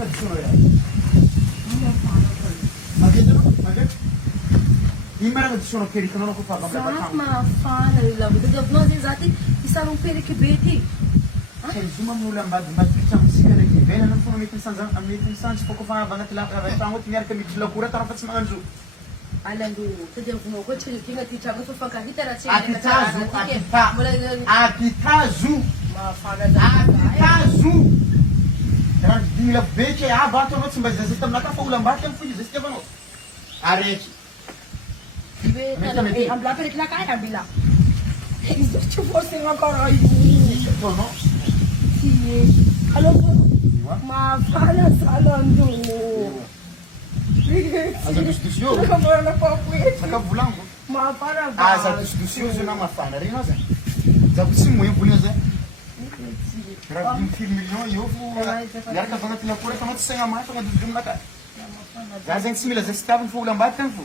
addizione ma che dimmi addizione che non ho fatto ma fala la vida de nós exato isso era perique beti cioè insomma nulla ma diciamo sì che bene non sono mi pensando a me pensando poco fa vanno la fanno ti merca mi la cura tra faccio mangiu alando te devo no ko ce kinga ti chama so fa kahita ra ce apitazu ma fala da apitazu era di la bece a bato no simba zese tam naka faula mbaka mfuji zese kebano areki e ambla per la cara bila isso ci fosse una cosa io no sì allora ma fala salando Asa discussio Kamera pa kwet. saka vulango Ma para asa discussio zona mafana rino za za kusimu yimvuni za era 20 milhões eu vou yar ka fanga tina kura kama tsenga ma fanga dum naka za zen simila za stavam fu lamba tempo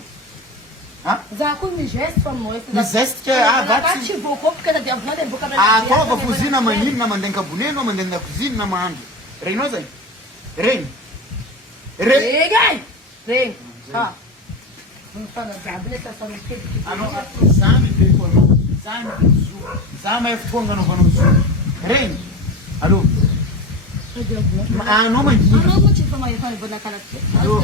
ha za ku mi gesto mo mi zest que a bate bate vo ko porque da vna de boca a tova cozinha manhã na mandenka buneno mandenka cozinha na mando rino za rein Regai. Reng. Ha. Non fanno tabletta sono che ano zami pe ko no zami zu zami fonga no kono zu rein allo ma no ma ji Ma non ci fa mai fare buona carattere. allo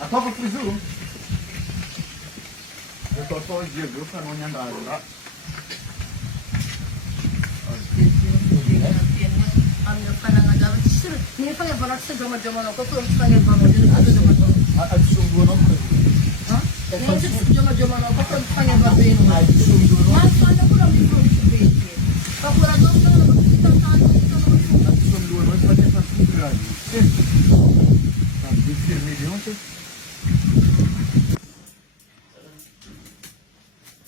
a tova frizuru eu tô só dia viu pra não andar lá Amico fanno da mi fa che buona se giorno no ko to fa che vamo di a sungo no non ci giorno no ko to fa che va bene ma fanno pure mi fa che bene fa pure do sono non si sta tanto sungo no fa che fa tudo lá tá 20 milhões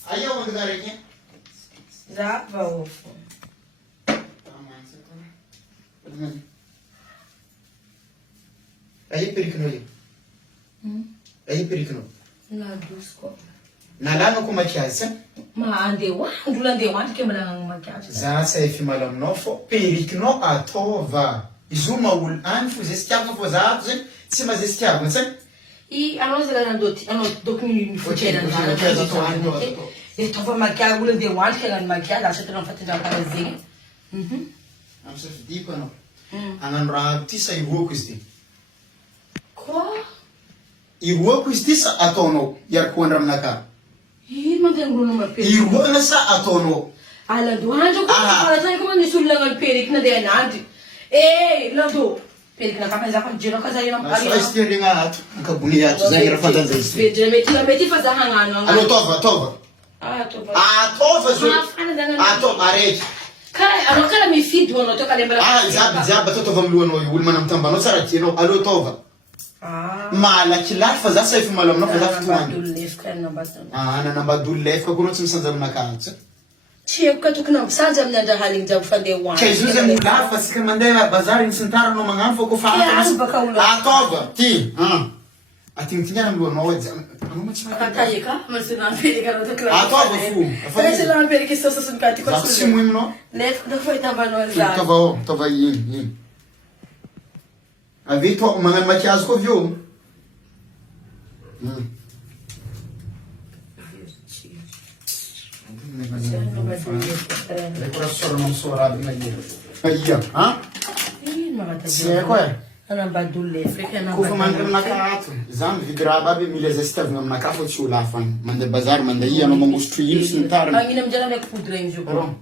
aí eu vou dar aqui já vou Aí perikno aí. Aí perikno. na dusko Na lá no como é que é isso? ma ande wa ndulande wa ke mala ma kyacha Já sei que malam nofo perikno atova. Izuma ul anfu zestiava vozados, se mas zestiava, sabe? e a nós era andoti ano documento mi focera na e tova ma kya ulande wa ke na ma kya la chata na fatta da para zinga Não se dico no. Anan rati sai ruo questi. ko I ruo questi sa atono yar kuandram naka. e ma den gruno ma pe I ruo na sa atono. ala do hanjo ko para tan ko ni sulla ngal perik na de nandi la do perik na kama za ko jiro kaza yino Mas só estirring ato. Nka bunia tu zaira fantan zesti. Vedi meti fa za hangano Allo tova. to Tova zo. Ma fana danga Tova areki. Kai anokala mi feed wono to kale mbele Zaba tova mluono yulma na mtamba no sara tino allo tova. Mala kilafa za saifu malam no za futuani. Dulef kan na batan Na namba dulef ko kuno tsimsanza na kanza. Chie ka tukuna msanja mnyanda hali njab fande wa Che zuza mulafa sika mandela bazari msintara no mangamfo ko fa. Tova ti. Ati mtinyana mluono weza. Akatayika masina mpeli kana to kala Tova fu. Fale sila mpeli ki soso sun kati ko Za simu imno. Lef do foi tava no za Tova yin. Avei to mga maquiagem ko viu. Decoração não sourado na ilha. Aí, ha? Se é qual é? Ana badule freka na Kufa mandem na kanato. Zam vigraba be mileza stav ngam na kafo chula fan. Mande bazar mande iya no mongustu yin suntar. Angina mjana me kudre njuko.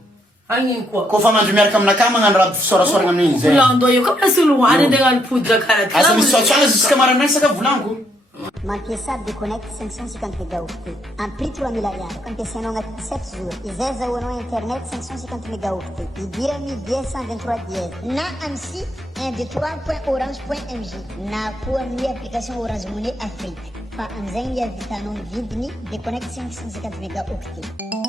Angin ko. Kufa mandem mer kam na kama ngan rab sora ngam ni ze. Lando yo kama sulu wane dengan pudra kara. Asa mi so chana zis kamara nan saka vulangu. Marquesa de Connect 550 MHz. Ampli 3000 ariano. Campesino nga 7 jours. E Zeza ono internet 550 MHz. E Bira mi 223 10. Na AMSI 123.orange.mg. Na Pua mi application Orange Money Afrique. Pa anzeng ya vitanon vidni de Connect 550 MHz.